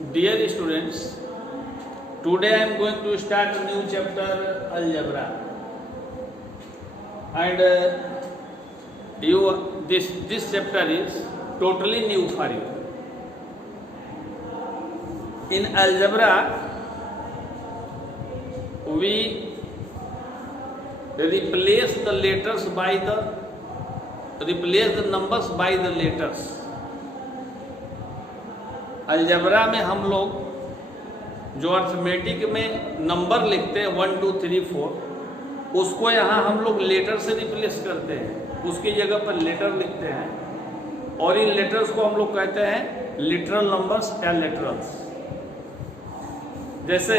Dear students, today I am going to start a new chapter algebra, and this chapter is totally new for you. In algebra, we replace the numbers by the letters. Algebra में हम लोग जो arithmetic में number लिखते हैं 1 2 3 4, उसको यहाँ हम लोग लेटर से रिप्लेस करते हैं, उसकी जगह पर लेटर लिखते हैं और इन लेटर्स को हम लोग कहते हैं लिटरल नंबर्स या लेटरल्स। जैसे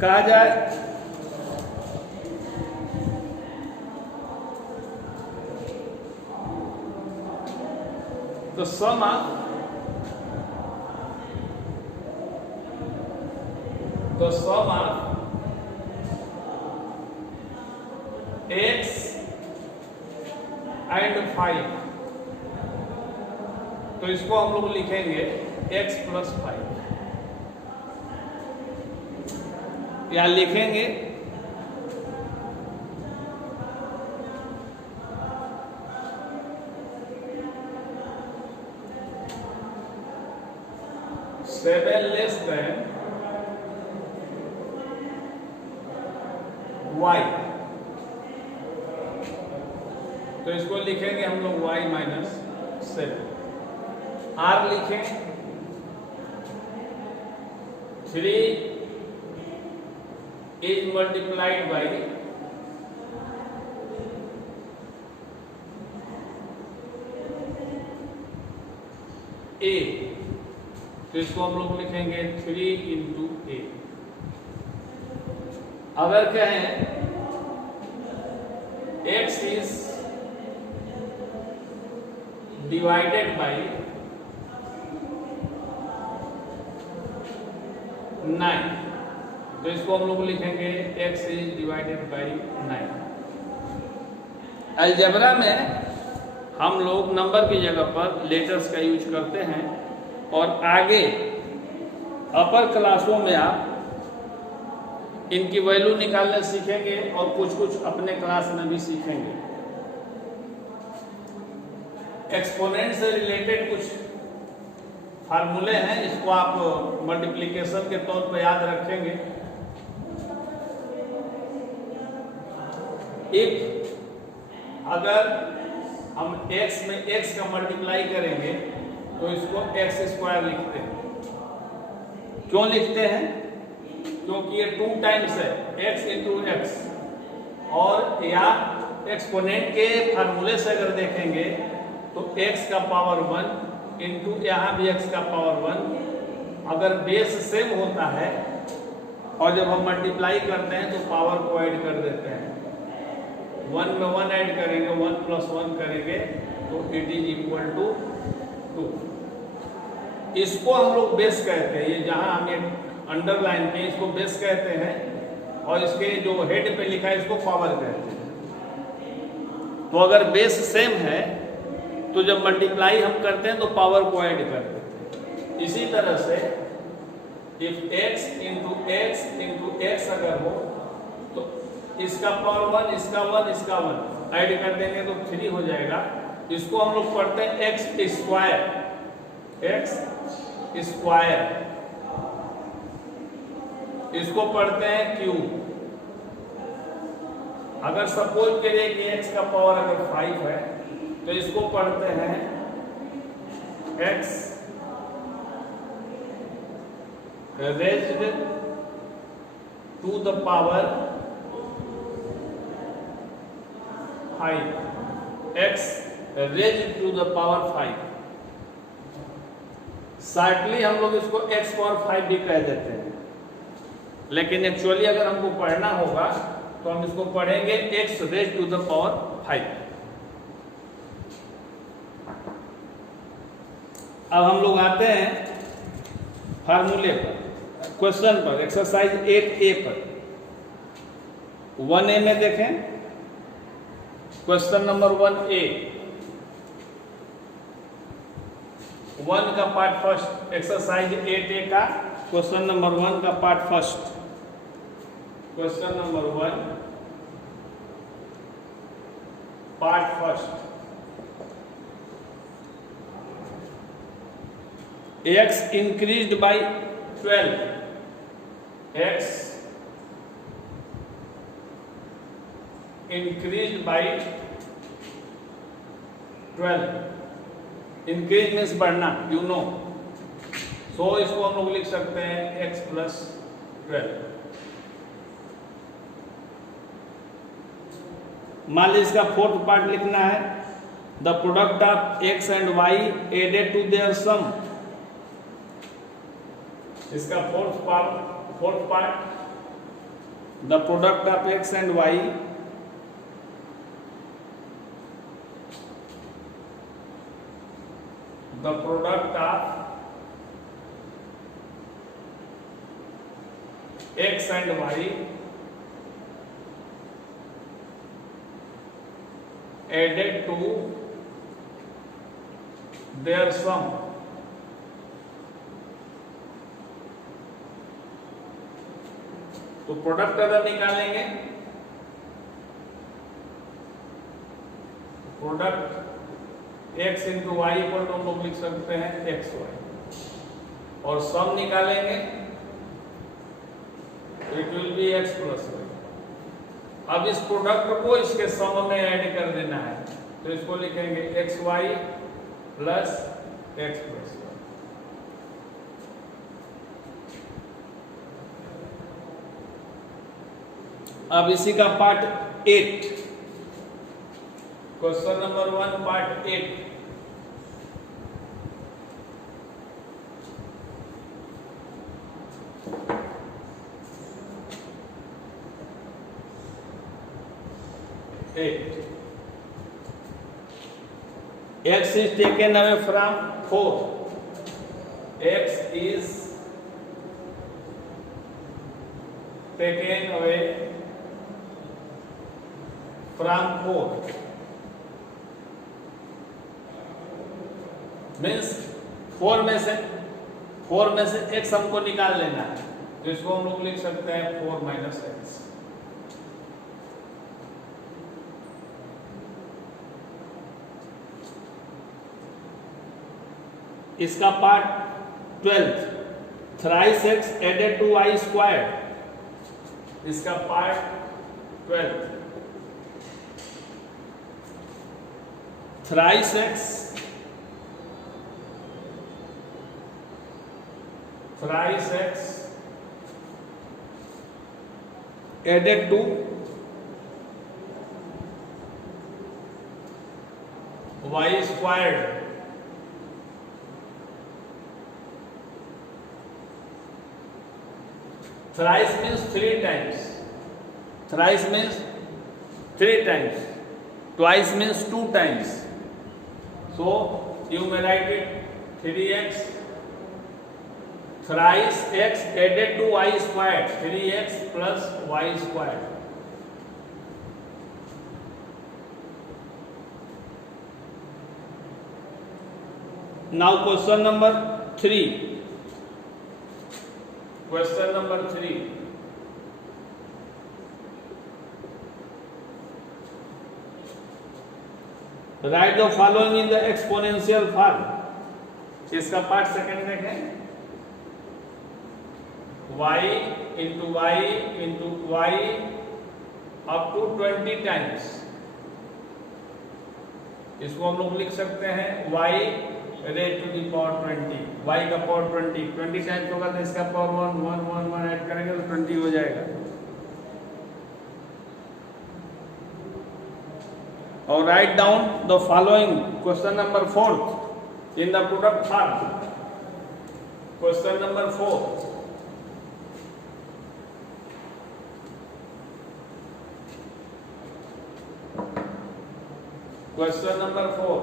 कहा जाए तो सम ऑफ x एंड 5, तो इसको हम लोग लिखेंगे x + 5, या लिखेंगे सेवन लेस देन y, तो इसको लिखेंगे हम लोग y - 7। r लिखें 3 is multiplied by a, तो इसको हम लोग लिखेंगे 3 × a। अगर कहें x is divided by 9, तो इसको हम लोग लिखेंगे x is divided by 9। Algebra में हम लोग नंबर की जगह पर लेटर्स का यूज करते हैं और आगे अपर क्लासों में आप इनकी वैल्यू निकालने सीखेंगे और कुछ अपने क्लास में भी सीखेंगे। एक्सपोनेंट से रिलेटेड कुछ फार्मूले हैं, इसको आप मल्टीप्लिकेशन के तौर पर याद रखेंगे। अगर हम x में x का मल्टीप्लाई करेंगे तो इसको x² लिखते हैं। क्यों लिखते हैं? क्योंकि ये 2 टाइम्स है, x × x, और या एक्सपोनेंट के फार्मूले से अगर देखेंगे तो x का पावर 1 इंटू यहाँ भी x का पावर 1। अगर बेस सेम होता है और जब हम मल्टीप्लाई करते हैं तो पावर को ऐड कर देते हैं। 1 में 1 ऐड करेंगे, 1 + 1 करेंगे तो इट इज इक्वल टू 2। इसको हम लोग बेस कहते हैं, ये जहां हमें अंडरलाइन पे इसको बेस कहते हैं और इसके जो हेड पे लिखा है इसको पावर कहते हैं। तो अगर बेस सेम है तो जब मल्टीप्लाई हम करते हैं तो पावर को ऐड कर देते हैं। इसी तरह से इफ x × x अगर हो तो इसका पावर 1, इसका 1, इसका 1 ऐड कर देंगे तो 3 हो जाएगा। इसको हम लोग पढ़ते हैं x², इसको पढ़ते हैं क्यूब। अगर सपोज करिए कि x का पावर अगर 5 है तो इसको पढ़ते हैं x raised to the power 5, x raised to the power 5। Shortly हम लोग इसको x⁴ भी कह देते हैं, लेकिन एक्चुअली अगर हमको पढ़ना होगा तो हम इसको पढ़ेंगे x raised to the power 5। अब हम लोग आते हैं फार्मूले पर, क्वेश्चन पर, एक्सरसाइज 8A पर। 1A में देखें, क्वेश्चन नंबर 1A, 1 का पार्ट फर्स्ट, एक्सरसाइज 8A का क्वेश्चन नंबर 1 का part first. Question number 1 part first. x increased by 12, x increased by 12, increase means बढ़ना, यू नो। सो इसको हम लोग लिख सकते हैं x प्लस 12। मान लीजिए इसका फोर्थ पार्ट लिखना है, the product of x and y added to their sum. इसका fourth part the product of x and y the product of x and y added to their sum। तो product अगर निकालेंगे, product x into y equal to हम लोग लिख सकते हैं x Y, और सम निकालेंगे it will be x plus y. अब इस प्रोडक्ट को इसके सम में ऐड कर देना है, तो इसको लिखेंगे x y plus x plus y. अब इसी का part 8, question number 1 part 8। X is taken away from 4, x is taken away from 4 means 4 में से x हमको निकाल लेना है, तो इसको हम लोग लिख सकते हैं 4 माइनस एक्स। इसका part 12, thrice x added to y square. इसका part 12, thrice x added to y squared। Thrice means 3 times, thrice means 3 times, twice means 2 times, so you may write it 3x thrice x added to y squared, 3x plus y squared। Now question number 3, question number 3, write the following in the exponential form। इसका part second देखें, y into y into y up to 20 times. इसको हम लोग लिख सकते हैं y raise to the power 20, y का power 20 times होगा, तो इसका पावर 1 1 1 1 ऐड करेंगे तो 20 हो जाएगा। और write down the following question number 4 in the product form. Question number 4, question number 4,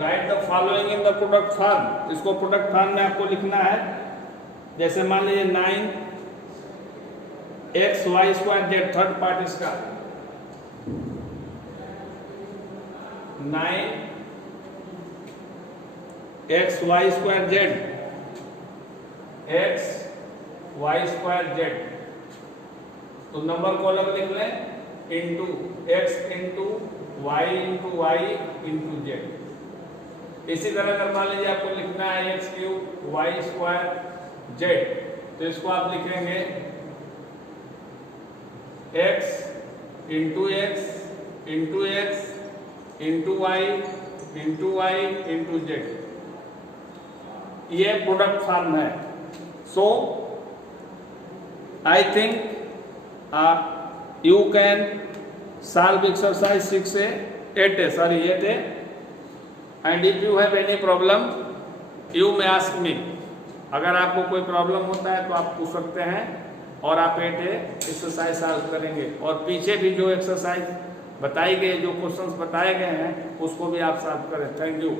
right the following in the product form. इसको प्रोडक्ट फॉर्म में आपको लिखना है, जैसे मान लीजिए 9x y square Z, third part इसका 9xy² xy²z, तो नंबर कॉलम लिख लें into x into y into y into z। इसी तरह अगर मान लीजिए आपको लिखना है x³ y² z, तो इसको आप लिखेंगे x into x into x into y into y into z। ये प्रोडक्ट फॉर्म है। So I think you can solve exercise 6A, 8A, sorry 8A, and if you have any problem you may ask me। अगर आपको कोई problem होता है तो आप पूछ सकते हैं और आप 8A एक्सरसाइज सॉल्व करेंगे। और पीछे भी जो एक्सरसाइज बताई गई, जो क्वेश्चंस बताए गए हैं उसको भी आप सॉल्व करें। Thank you.